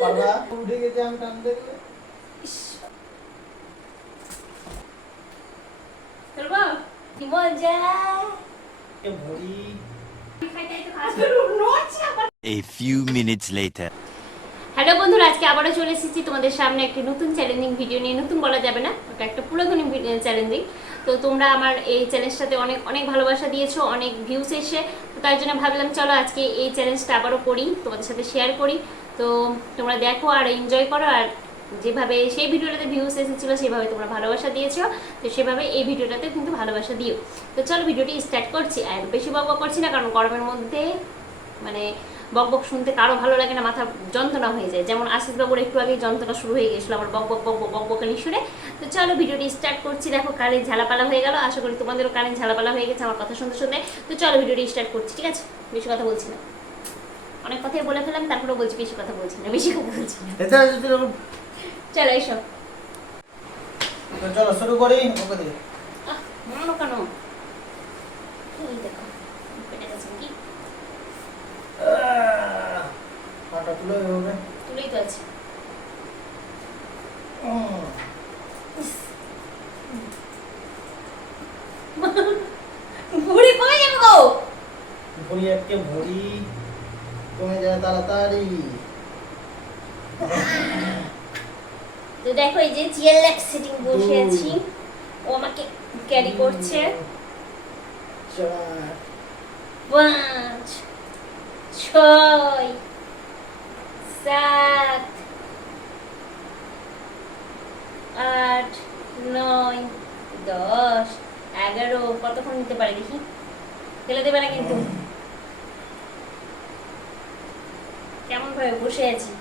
পালা উঠে গেছে আমি টান দেখলে চলবো কি মজা এ ভরি A few minutes later. Hello বন্ধুরা, আজকে আবারও চলে এসেছি তোমাদের সামনে একটি নতুন চ্যালেঞ্জিং ভিডিও নিয়ে। নতুন বলা যাবে না, ওটা একটা পুরাতন চ্যালেঞ্জিং। তো তোমরা আমার এই চ্যালেঞ্জটাতে অনেক অনেক ভালোবাসা দিয়েছো, অনেক ভিউস এসে, তো তার জন্য ভাবলাম চলো আজকে এই চ্যালেঞ্জটা আবারও করি, তোমাদের সাথে শেয়ার করি। তো তোমরা দেখো আর এনজয় করো, আর যেভাবে সেই ভিডিওটাতে ভিউস এসেছিলো সেভাবে তোমরা ভালোবাসা দিয়েছো, তো সেভাবে এই ভিডিওটাতে কিন্তু ভালোবাসা দিও। তো চলো ভিডিওটি স্টার্ট করছি। আর বেশি বক বক করছি না, কারণ গরমের মধ্যে মানে বক বক শুনতে কারো ভালো লাগে না, মাথা যন্ত্রণা হয়ে যায়। যেমন আশিস বাবুর একটু আগে যন্ত্রণা শুরু হয়ে গেছিলো আমার বক বক বক বক বক বকানি শুনে। তো চলো ভিডিওটি স্টার্ট করছি। দেখো কানে ঝালাপালা হয়ে গেল, আশা করি তোমাদেরও কানে ঝালাপালা হয়ে গেছে আমার কথা শুনতে শুনতে। তো চলো ভিডিওটি স্টার্ট করছি, ঠিক আছে? বেশি কথা বলছি না, অনেক কথাই বলে ফেলাম, তারপরে বলছি বেশি কথা বলছি না, বেশি কথা বলছি না। চলো এসো, চলো শুরু করি ওকে দিয়ে মানো কেন? এই দেখো পেটে গেছে কি, পাটা তুলে হবে তুলেই তো আছে। বুড়ি কমে যাবে গো, ভরি আটকে ভরি কমে যায় তাড়াতাড়ি। তো দেখো এই যে চিয়ারলেক্স সিটিং বসে আছি, ও আমাকে ক্যারি করছে। 5 6 7 8 9 10 11। কতক্ষণ নিতে পারে দেখি, ফেলে দেবে না কিন্তু। কেমন ভাবে বসে আছি,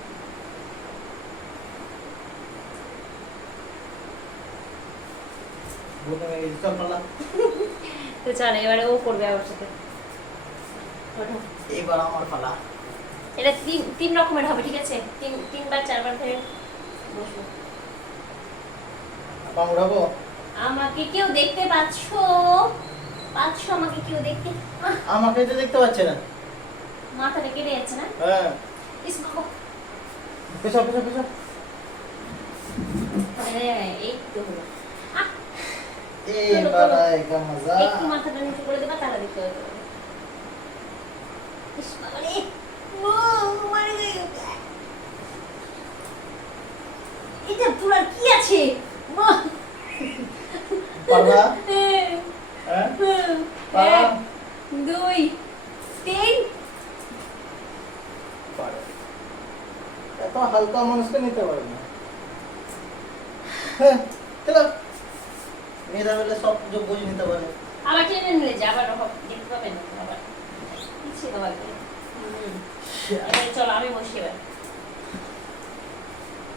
তো চলো এবারে ও করবে আমার সাথে। এবার আমার পালা। এটা তিন রকমের হবে, ঠিক আছে? তিনবার চারবার ধরে বসবো। পা উড়াবো? আমাকে কেউ দেখতে পাচ্ছো? আমাকে কেউ দেখতে? আমাকে তো দেখতে পাচ্ছে না। মাথাটা কেটে যাচ্ছে না? হ্যাঁ ইস বাবা, পেছাও পেছাও পেছাও। এই তো হলো। এই বাড়াই কা মজা। একটু মাথাটা নিচু করে দেবা, তাহলে দেখতে হবে। ইস বাবা রে, ও মারে গেল। এটা পুরা কি আছে? পালা। 1 হ্যাঁ পালা 2 3। পারে। এত হালকা মানুষকে নিতে পারে না। হ্যাঁ চলো মেয়েরা বলে সব যোগ বুঝে নিতে পারে। আবার টেনে নিলে যে আবার দেখতে পাবেন আবার পিছিয়ে দেওয়া লাগবে। এবারে চলো আমি বসি এবার।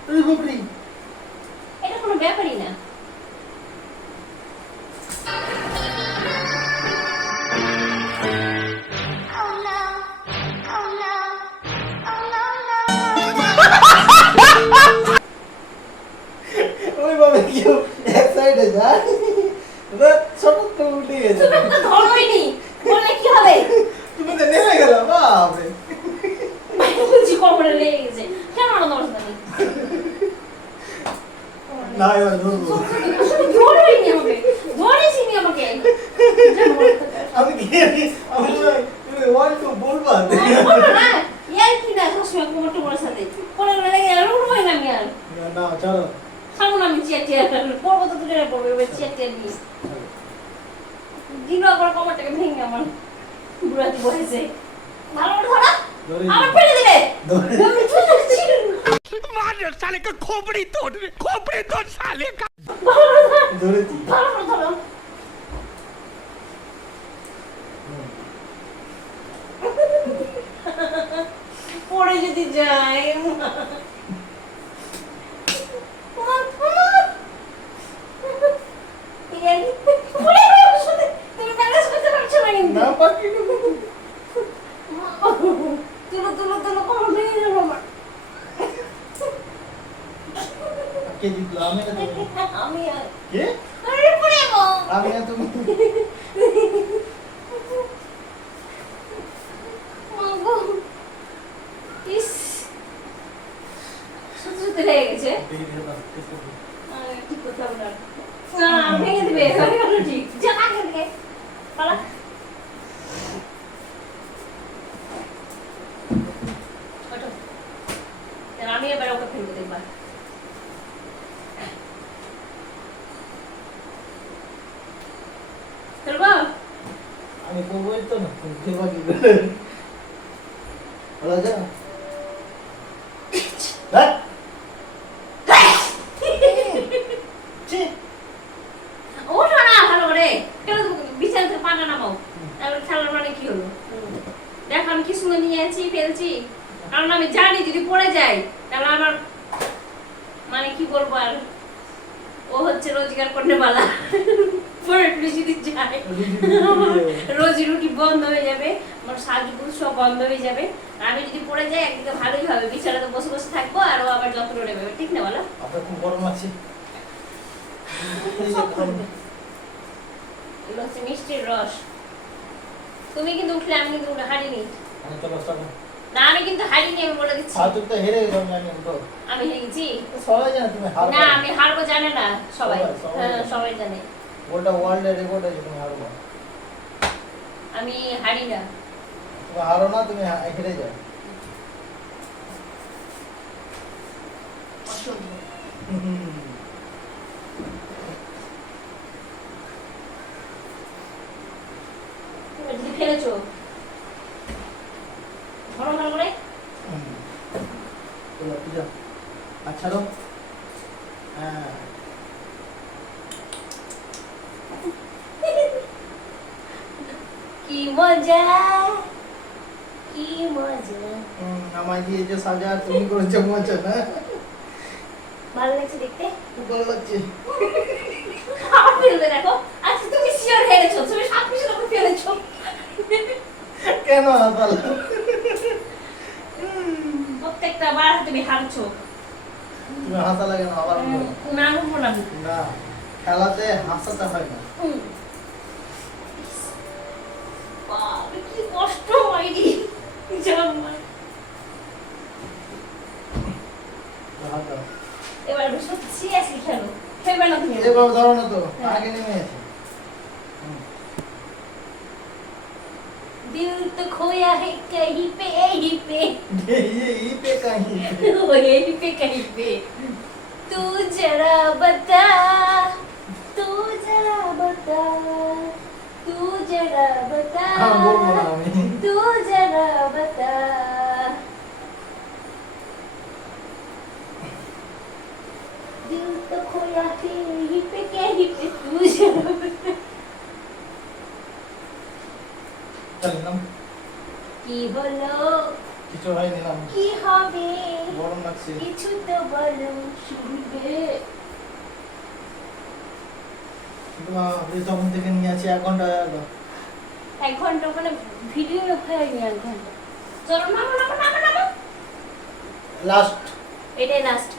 তুই গুবরি এটা কোনো ব্যাপারই না। ওই বাবা কেউ এক সাইডে যায় সব তো উঠে গেছে। তুমি তো ধরোইনি, বললে কি হবে? তুমি তো নেমে গেল বাপরে। বুঝি কোমরে লেগে গেছে, কেন না তোমার সাথে? না এবার ধরবো। ধরোইনি আমাকে, ধরেছিনি আমাকে। আমি কি আমি তুমি ওয়ান টু বলবা না ইয়ার কি না, সবসময় কোমর টোমরের সাথে পরে লেগে গেল, উঠবোই না আমি আর। না চলো খাবো না আমি চেয়ার পড়বো, তো দূরে পড়বো। এবার চেয়ার নিয়ে দিল আবার কোমরটাকে ভেঙে আমার বুড়াতি বসেছে। ভালো করে ধরো, আমার ফেলে দিবে। मार साले का खोपड़ी तोड़ साले का। ধরেছি। ভালো করে ধরো। পড়ে যদি যায় তুমি ব্যালেন্স করতে পারছো না কিন্তু। না পারি তুলো তুলো তুলো, কোমর ভেঙে যাবো আমার। কে জিতলো আমি না তুমি? আমি আর কে আরে পড়ে যাবো। আমি না তুমি? মাগো ঠিক করতে হবে না। ভেঙে দিবে, হয়ে গেল ঠিক। যা এখান থেকে, পালা। ওঠো। তাহলে আমি এবার ওকে ফেলবো দেখবা। ফেলবো? আমি করবোই তো না, খেলবা কি করে? বলা যায় না? হ্যাঁ? ছি, ওঠো না ভালো করে। কেন তুমি বিছানা থেকে পাটা নামাও। তারপরে খেলার মানে কি হলো? দেখো আমি কি সুন্দর নিয়ে আছি, ফেলছি। কারণ আমি জানি যদি পড়ে যায় তাহলে আমার মানে কি বলবো আর, ও হচ্ছে রোজগার করতে বালা। পরে যদি যায় রোজি রুটি বন্ধ হয়ে যাবে, আমার সাজগুজ সব বন্ধ হয়ে যাবে। আর আমি যদি পড়ে যাই একদিকে ভালোই হবে, বিছানাতে বসে বসে থাকবো আর ও আবার যত্ন নেবে, ঠিক না বলো? আপনার খুব গরম আছে। সব করবে। এগুলো হচ্ছে মিষ্টির রস। তুমি কিন্তু উঠলে, আমি কিন্তু হারিনি। আমি চলো চলো। না আমি কিন্তু হারিনি, আমি বলে দিচ্ছি। তুমি তো হেরে গেছো, আমি জানি তো। আমি হেরে গেছি। সবাই জানে তুমি হারবে। না আমি হারবো জানে না সবাই। সবাই হ্যাঁ জানে। সবাই জানে। ওটা ওয়ার্ল্ড রেকর্ড আছে, তুমি হারবে। আমি হারি না। তুমি হারো না, তুমি হেরে যাও। অসম্ভব। তুমি যদি ফেলেছো ধরো ভালো করে। চলো পিজা আচ্ছা রো। হ্যাঁ কি মজা, কি মজা। আমায় দিয়ে যে সাজা তুমি করেছো মজা না? ভালো লাগছে দেখতে। খুব ভালো লাগছে। আবার ফেলবে দেখো। আচ্ছা তুমি শিওর হেরেছো, তুমি সব কিছু লোক ফেলেছো। কেন হাসাল? প্রত্যেকটা বার তুমি হারছো। তুমি হাসা লাগে না আবার বলো। না হারবো না। না, খেলাতে হাসাতে হয় না। বাবা কি কষ্ট হয়নি জামা। হাসা। এবার সত্যি সিরিয়াসলি খেলো, খেলবে না তুমি। এবার ধরো না তো, হ্যাঁ। আগে নেমে আছে। दिल तो खोया है कहीं पे, यहीं पे ये पे कहीं वो यहीं पे कहीं पे। तू जरा बता, तू जरा बता, तू जरा बता, हाँ, बोल बोला मैं। तू जरा बता। दिल तो खोया है यहीं पे कहीं पे, तू जरा बता। চল নাম কি হলো, কিছু হয় নিলাম। কি হবে, গরম লাগছে। কিছু তো বলো শুনবে। তখন থেকে নিয়ে আছি 1 ঘন্টা গেল। 1 ঘন্টা মানে ভিডিও হয়নি 1 ঘন্টা। চলো নামো নামো নামো নামো। লাস্ট এটাই লাস্ট।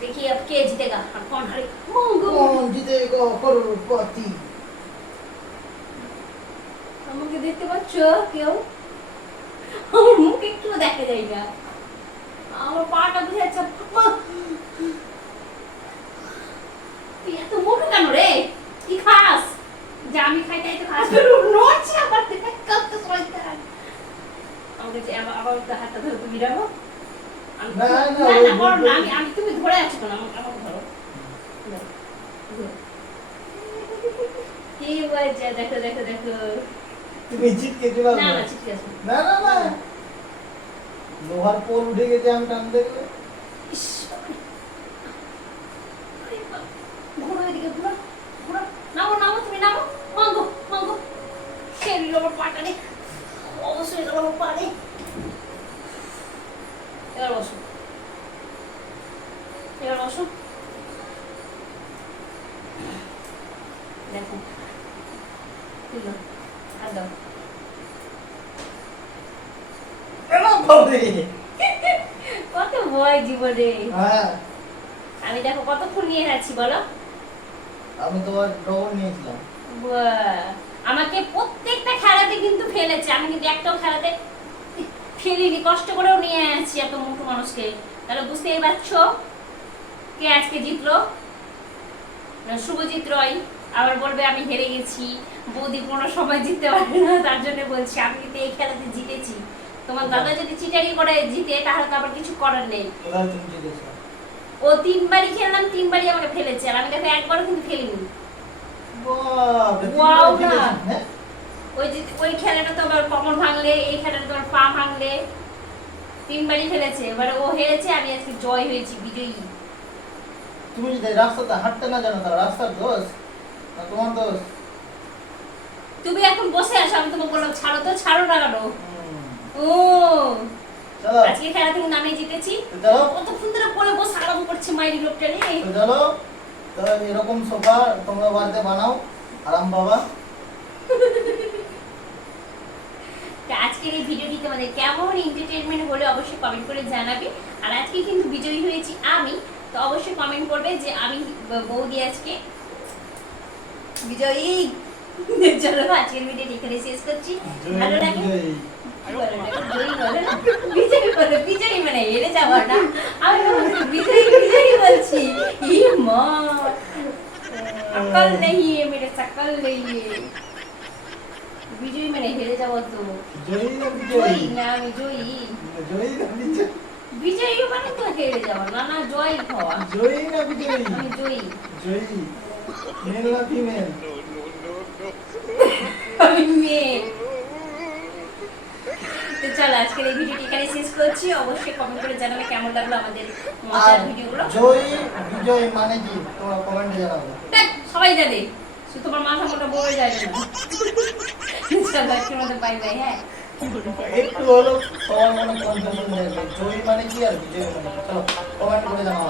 দেখি अब কে জিতেगा আর কোন হারে। মঙ্গো কোন জিতেগা করোড়পতি? আমাকে দেখতে পাচ্ছ কেউ? আমার মুখ একটু দেখা যায় না, আমার পাটা বুঝে যাচ্ছে। তুই এত মোটা কেন রে? কি খাস? যে আমি খাই তাই তো খাস। নড়ছে আবার কত সময় থাক। আমাকে যে আবার হাতটা ধরে তুমি রাখো। না, না, না ওই না বড় না, দুটো- আমি তুমি ধরে আছো কেন? আমাকে ধরো। ধরো। কি মজা, দেখো দেখো দেখো। তুমি জিতকে দিলাম না না। না ঠিক আছে। না না না, লোহার পোল উঠে গেছে, আমি টান দেখলে। ইস, আরে বাবা। ঘোরো এদিকে, ঘোরো ঘোরো। নামো নামো, তুমি নামো। Mango mango. শরীর আমার পাটা নেই, অবশ্যই আমার পা নেই। এবার বসো, এবার বসো। দেখো তুলো আর দাও। বাবা কত ভয় জীবনে। হ্যাঁ, আমি দেখো কতক্ষণ নিয়ে আছি বলো। আমি তোমার ডবল নিয়েছিলাম। বাহ, আমাকে প্রত্যেকটা খেলাতে কিন্তু ফেলেছে, আমি কিন্তু একটাও খেলাতে ফেলিনি। কষ্ট করেও নিয়ে আছি এত মোটো মানুষকে, তাহলে বুঝতেই পারছো কে আজকে জিতলো। শুভজিৎ রয় আবার বলবে আমি হেরে গেছি, বৌদি কোনো সময় জিততে পারবে না, তার জন্য বলছি আমি কিন্তু এই খেলাতে জিতেছি। তোমার দাদা যদি চিটারি করে জিতে তাহলে তো আবার কিছু করার নেই। কোথায় তুমি জিতেছো? ও 3বারই খেললাম, 3বারই আমাকে ফেলেছে, আর আমি দেখো একবারও কিন্তু ফেলিনি। বাপরে, Wow, তিনবার না। জিতেছো, হ্যাঁ? ওই খেলাটা তো আবার কমর ভাঙলে, এই খেলাটা তোমার পা ভাঙলে, 3বারই ফেলেছে। এবার ও হেরেছে, আমি আজকে জয় হয়েছি, বিজয়ী। তুমি যদি রাস্তাতে হাঁটতে না জানো তাহলে রাস্তার দোষ না তোমার দোষ? তুমি এখন বসে আসো, আমি তোমাকে বললাম ছাড়ো, তো ছাড়ো না কেন? ও চলো আজকে খেলা থেকে আমি জিতেছি। তো চলো কতক্ষণ ধরে পরে বসে আরাম করছে মাইরি লোকটা রে। তো চলো তো এরকম সোফা তোমরা বাড়িতে বানাও, আরাম বাবা। তো আজকের এই ভিডিওটি তোমাদের কেমন এন্টারটেইনমেন্ট হলে অবশ্যই কমেন্ট করে জানাবে। আর আজকে কিন্তু বিজয়ী হয়েছি আমি, তো অবশ্যই কমেন্ট করবে যে আমি বৌদি আজকে বিজয়ী। চলো আজকের ভিডিওটি এখানে শেষ করছি। ভালো লাগে বিজয়ী বলে, বিজয়ী মানে হেরে যাওয়া না, আমি বিজয়ী বিজয়ী বলছি। ই মা अकल नहीं है मेरे, शकल नहीं है। বিজয়ী মানে হেরে যাওয়া তো। জয়ী না জয়ী বিজয়ী? না, আমি জয়ী। জয়ী না বিজয়ী? বিজয়ী মানে তো হেরে যাওয়া, না না জয় হওয়া। জয়ী না বিজয়ী? আমি জয়ী। জয়ী মেল না ফিমেল? আমি মেয়ে। তো চলো আজকের এই ভিডিওটি এখানে শেষ করছি। অবশ্যই কমেন্ট করে জানাবে কেমন লাগলো আমাদের আর মজার ভিডিওগুলো। জয়ী বিজয়ী মানে কি তোমরা কমেন্টে জানাবে। দেখ সবাই জানে, শুধু তোমার মাথা মোটা বলে যায় না। চলো আজকের মতো বাই বাই। হ্যাঁ একটু হলো সবার মনে কনফিউশন থাকবে জয়ী মানে কি আর বিজয়ী মানে কি। চলো কমেন্ট করে জানাও।